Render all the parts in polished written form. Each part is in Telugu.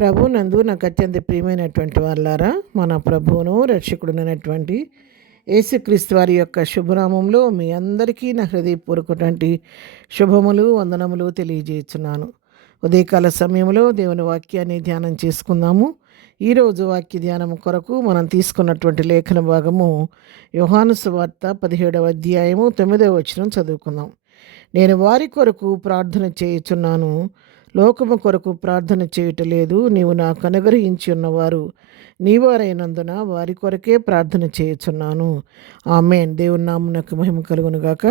ప్రభునందు నాకు అత్యంత ప్రియమైనటువంటి వాళ్ళారా, మన ప్రభువును రక్షకుడునైనటువంటి యేసుక్రీస్తు వారి యొక్క శుభనామంలో మీ అందరికీ నా హృదయపూర్వకటువంటి శుభములు వందనములు తెలియజేస్తున్నాను. ఉదయకాల సమయంలో దేవుని వాక్యాన్ని ధ్యానం చేసుకుందాము. ఈరోజు వాక్య ధ్యానం కొరకు మనం తీసుకున్నటువంటి లేఖన భాగము యోహాను సువార్త 17వ అధ్యాయము 9వ వచనం చదువుకుందాం. నేను వారి కొరకు ప్రార్థన చేయుచున్నాను, లోకము కొరకు ప్రార్థన చేయటలేదు. నీవు నాకు అనుగ్రహించి ఉన్నవారు నీవారైనందున వారి కొరకే ప్రార్థన చేయుచున్నాను. ఆమేన్. దేవుని నామమునకు మహిమ కలుగును గాక.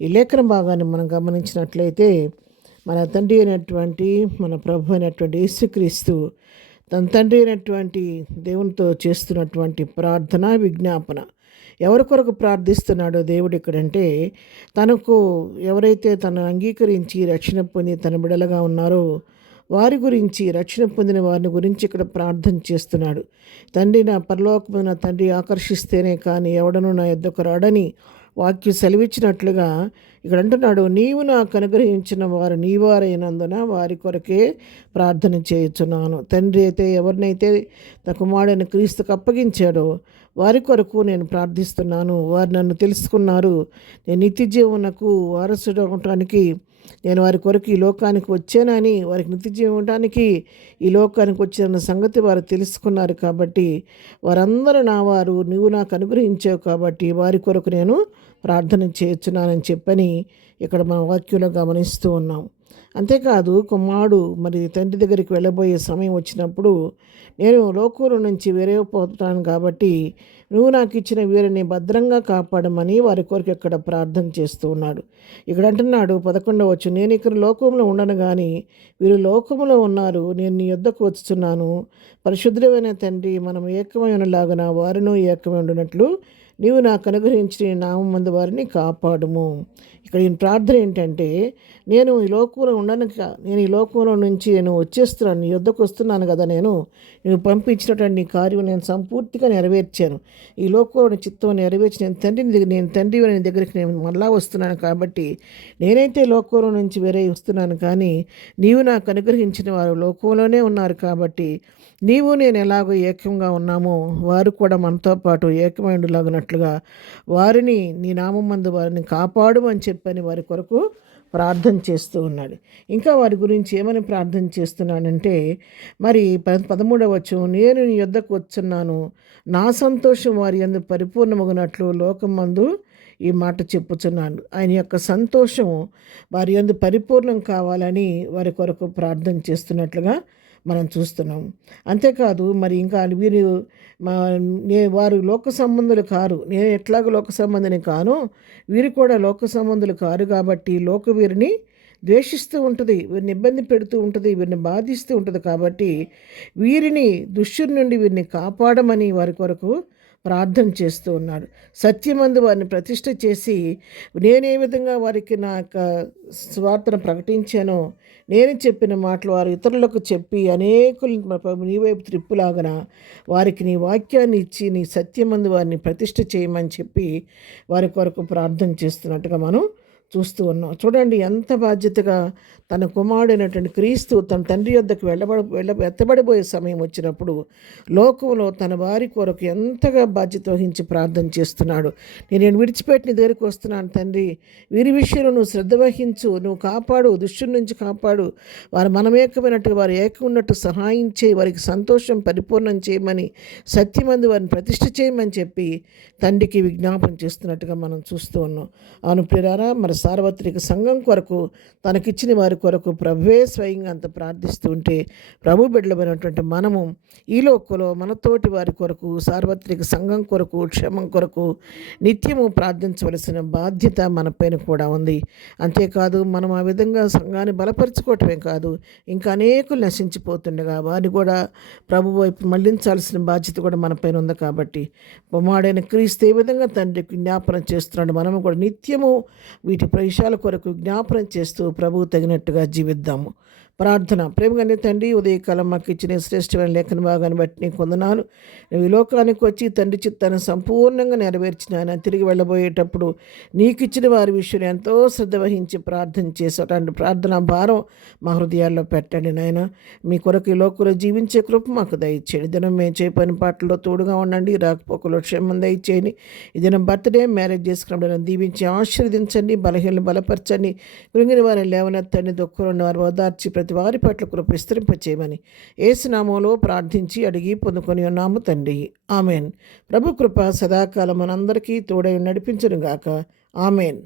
ఈ లేఖన భాగాన్ని మనం గమనించినట్లయితే మన తండ్రి అయినటువంటి మన ప్రభు అయినటువంటి యేసుక్రీస్తు తన తండ్రి అయినటువంటి దేవునితో చేస్తున్నటువంటి ప్రార్థన విజ్ఞాపన. ఎవరి కొరకు ప్రార్థిస్తున్నాడో దేవుడు ఇక్కడంటే, తనకు ఎవరైతే తను అంగీకరించి రక్షణ పొంది తన బిడలుగా ఉన్నారో వారి గురించి, రక్షణ పొందిన వారిని గురించి ఇక్కడ ప్రార్థన చేస్తున్నాడు. తండ్రి, నా పరలోకమైన తండ్రి ఆకర్షిస్తేనే కానీ ఎవడను నా యొద్దకు రాడని వాక్యం సెలవిచ్చినట్లుగా ఇక్కడ అంటున్నాడు, నీవు నాకు అనుగ్రహించిన వారు నీవారైనందున వారి కొరకే ప్రార్థన చేయుచున్నాను. తండ్రి అయితే ఎవరినైతే తన కుమారుడైన క్రీస్తుకు అప్పగించాడో వారి కొరకు నేను ప్రార్థిస్తున్నాను. వారు నన్ను తెలుసుకున్నారు. నేను నిత్య జీవనకు వారసుడు అవటానికి నేను వారి కొరకు ఈ లోకానికి వచ్చానని, వారికి నిత్య జీవం ఇవ్వడానికి ఈ లోకానికి వచ్చిన సంగతి వారు తెలుసుకున్నారు. కాబట్టి వారందరూ నా వారు, నువ్వు నాకు అనుగ్రహించావు కాబట్టి వారి కొరకు నేను ప్రార్థన చేస్తున్నానని చెప్పని ఇక్కడ మన వాక్యంలో గమనిస్తూ ఉన్నాం. అంతేకాదు, కుమారుడు మరి తండ్రి దగ్గరికి వెళ్ళబోయే సమయం వచ్చినప్పుడు, నేను లోకంలో నుంచి వేరైపోతాను కాబట్టి నువ్వు నాకు ఇచ్చిన వీరిని భద్రంగా కాపాడమని వారి కొరకు ఇక్కడ ప్రార్థన చేస్తూ ఉన్నాడు. ఇక్కడ అంటున్నాడు 11వ వచనం, నేను ఇక్కడ లోకంలో ఉండను కానీ వీరు లోకంలో ఉన్నారు, నేను నీ యొద్దకు వచ్చుతున్నాను. పరిశుద్ధమైన తండ్రి, మనం ఏకమైనలాగా వారిను ఏకమై ఉండినట్లు నీవు నాకు అనుగ్రహించిన నామం మందు వారిని కాపాడుము. ఇక్కడ ఈ ప్రార్థన ఏంటంటే, నేను ఈ లోకంలో ఉండను, నేను ఈ లోకంలో నుంచి నేను వచ్చేస్తున్నాను, నీ యొద్దకు వస్తున్నాను కదా, నువ్వు పంపించినటువంటి నీ కార్యం నేను సంపూర్తిగా నెరవేర్చాను. ఈ లోకంలో చిత్తం నెరవేర్చి నేను తండ్రి నీ దగ్గరికి నేను మళ్ళా వస్తున్నాను. కాబట్టి నేనైతే లోకంలో నుంచి వేరే వస్తున్నాను, కానీ నీవు నాకు అనుగ్రహించిన వారు లోకంలోనే ఉన్నారు. కాబట్టి నీవు నేను ఎలాగో ఏకంగా ఉన్నామో వారు కూడా మనతో పాటు ఏకమైండులాగినట్లుగా వారిని నీ నామం మందు వారిని కాపాడుమని చెప్పని వారి కొరకు ప్రార్థన చేస్తూ ఉన్నాడు. ఇంకా వారి గురించి ఏమని ప్రార్థన చేస్తున్నానంటే, మరి 13వ వచనం, నేను నీ యొద్దకు వచ్చున్నాను, నా సంతోషం వారి యందు పరిపూర్ణమగునట్లు లోకమందు ఈ మాట చెప్పుచున్నాను. ఆయన యొక్క సంతోషం వారి యందు పరిపూర్ణం కావాలని వారి కొరకు ప్రార్థన చేస్తున్నట్లుగా మనం చూస్తున్నాం. అంతేకాదు, మరి ఇంకా వీరు వారు లోక సంబంధులు కారు, నేను ఎట్లాగో లోక సంబంధిని కాను, వీరు కూడా లోక సంబంధులు కారు. కాబట్టి లోక వీరిని ద్వేషిస్తూ ఉంటుంది, వీరిని ఇబ్బంది పెడుతూ ఉంటుంది, వీరిని బాధిస్తూ ఉంటుంది. కాబట్టి వీరిని దుష్టుడి నుండి వీరిని కాపాడమని వారి కొరకు ప్రార్థన చేస్తూ ఉన్నాడు. సత్యమందు వారిని ప్రతిష్ఠ చేసి, నేనే విధంగా వారికి నా యొక్క స్వార్థను ప్రకటించానో, నేను చెప్పిన మాటలు వారు ఇతరులకు చెప్పి అనేకులు నీ వైపు త్రిప్పులాగన వారికి నీ వాక్యాన్ని ఇచ్చి నీ సత్యమందు వారిని ప్రతిష్ఠ చేయమని చెప్పి వారి కొరకు ప్రార్థన చేస్తున్నట్టుగా మనం చూస్తూ ఉన్నాం. చూడండి ఎంత బాధ్యతగా తన కుమారుడైనటువంటి క్రీస్తు తన తండ్రి యొద్దకు ఎత్తబడిపోయే సమయం వచ్చినప్పుడు లోకంలో తన వారి కొరకు ఎంతగా బాధ్యత వహించి ప్రార్థన చేస్తున్నాడు. నేను విడిచిపెట్టి నీ దగ్గరికి వస్తున్నాను తండ్రి, వీరి విషయంలో నువ్వు శ్రద్ధ వహించు, నువ్వు కాపాడు, దుష్టుల నుంచి కాపాడు, వారు మనమేకమైనట్టుగా వారు ఏకం ఉన్నట్టు సహాయం చేయి, వారికి సంతోషం పరిపూర్ణం చేయమని, సత్యమందు వారిని ప్రతిష్ఠ చేయమని చెప్పి తండ్రికి విజ్ఞాపన చేస్తున్నట్టుగా మనం చూస్తూ ఉన్నాం. అవును ప్రియులారా, మరి సార్వత్రిక సంఘం కొరకు తనకిచ్చిన వారి కొరకు ప్రభువే స్వయంగా అంత ప్రార్థిస్తూ ఉంటే, ప్రభు బిడ్డలమైనటువంటి మనము ఈ లోకంలో మనతోటి వారి కొరకు, సార్వత్రిక సంఘం కొరకు, క్షేమం కొరకు నిత్యము ప్రార్థించవలసిన బాధ్యత మన పైన కూడా ఉంది. అంతేకాదు, మనం ఆ విధంగా సంఘాన్ని బలపరుచుకోవటమే కాదు, ఇంకా అనేకులు నశించిపోతుండగా వారిని కూడా ప్రభు వైపు మళ్లించాల్సిన బాధ్యత కూడా మన పైన ఉంది. కాబట్టి కుమారుడైన క్రీస్తు ఏ విధంగా తండ్రికి జ్ఞాపనం చేస్తున్నాడు, మనము కూడా నిత్యము వీటి విషయాల కొరకు జ్ఞాపనం చేస్తూ ప్రభువు తగినట్టుగా జీవిద్దాము. ప్రార్థన. ప్రేమగల తండ్రి, ఉదయకాలం మాకు ఇచ్చిన శ్రేష్టమైన లేఖన భాగాన్ని బట్టి నీకు వందనాలు. నువ్వు ఈ లోకానికి వచ్చి తండ్రి చిత్తాన్ని సంపూర్ణంగా నెరవేర్చిన ఆయన తిరిగి వెళ్ళబోయేటప్పుడు నీకు ఇచ్చిన వారి విషయంలో ఎంతో శ్రద్ధ వహించి ప్రార్థన చేసేటటువంటి ప్రార్థనా భారం మా హృదయాల్లో పెట్టండి నాయన. మీ కొరకు ఈ లోకంలో జీవించే కృప మాకు దయచేయండి. దినం మేము చేయ పని పాటల్లో తోడుగా ఉండండి. రాకపోకలో క్షేమం దయచేయండి. ఈ దినం బర్త్డే మ్యారేజ్ చేసుకున్నప్పుడు దీవించి ఆశీర్వదించండి. బలహీనలు బలపరచండి. కృంగిన వారిని లేవనెత్తండి. దుఃఖంలో ఉన్న వారు ఓదార్చి ప్రతి వారి పట్ల కృప విస్తరింపచేయమని యేసు నామములో ప్రార్థించి అడిగి పొందుకొని ఉన్నాము తండ్రి. ఆమెన్. ప్రభు కృప సదాకాలం మనందరికీ తోడై నడిపించును గాక. ఆమెన్.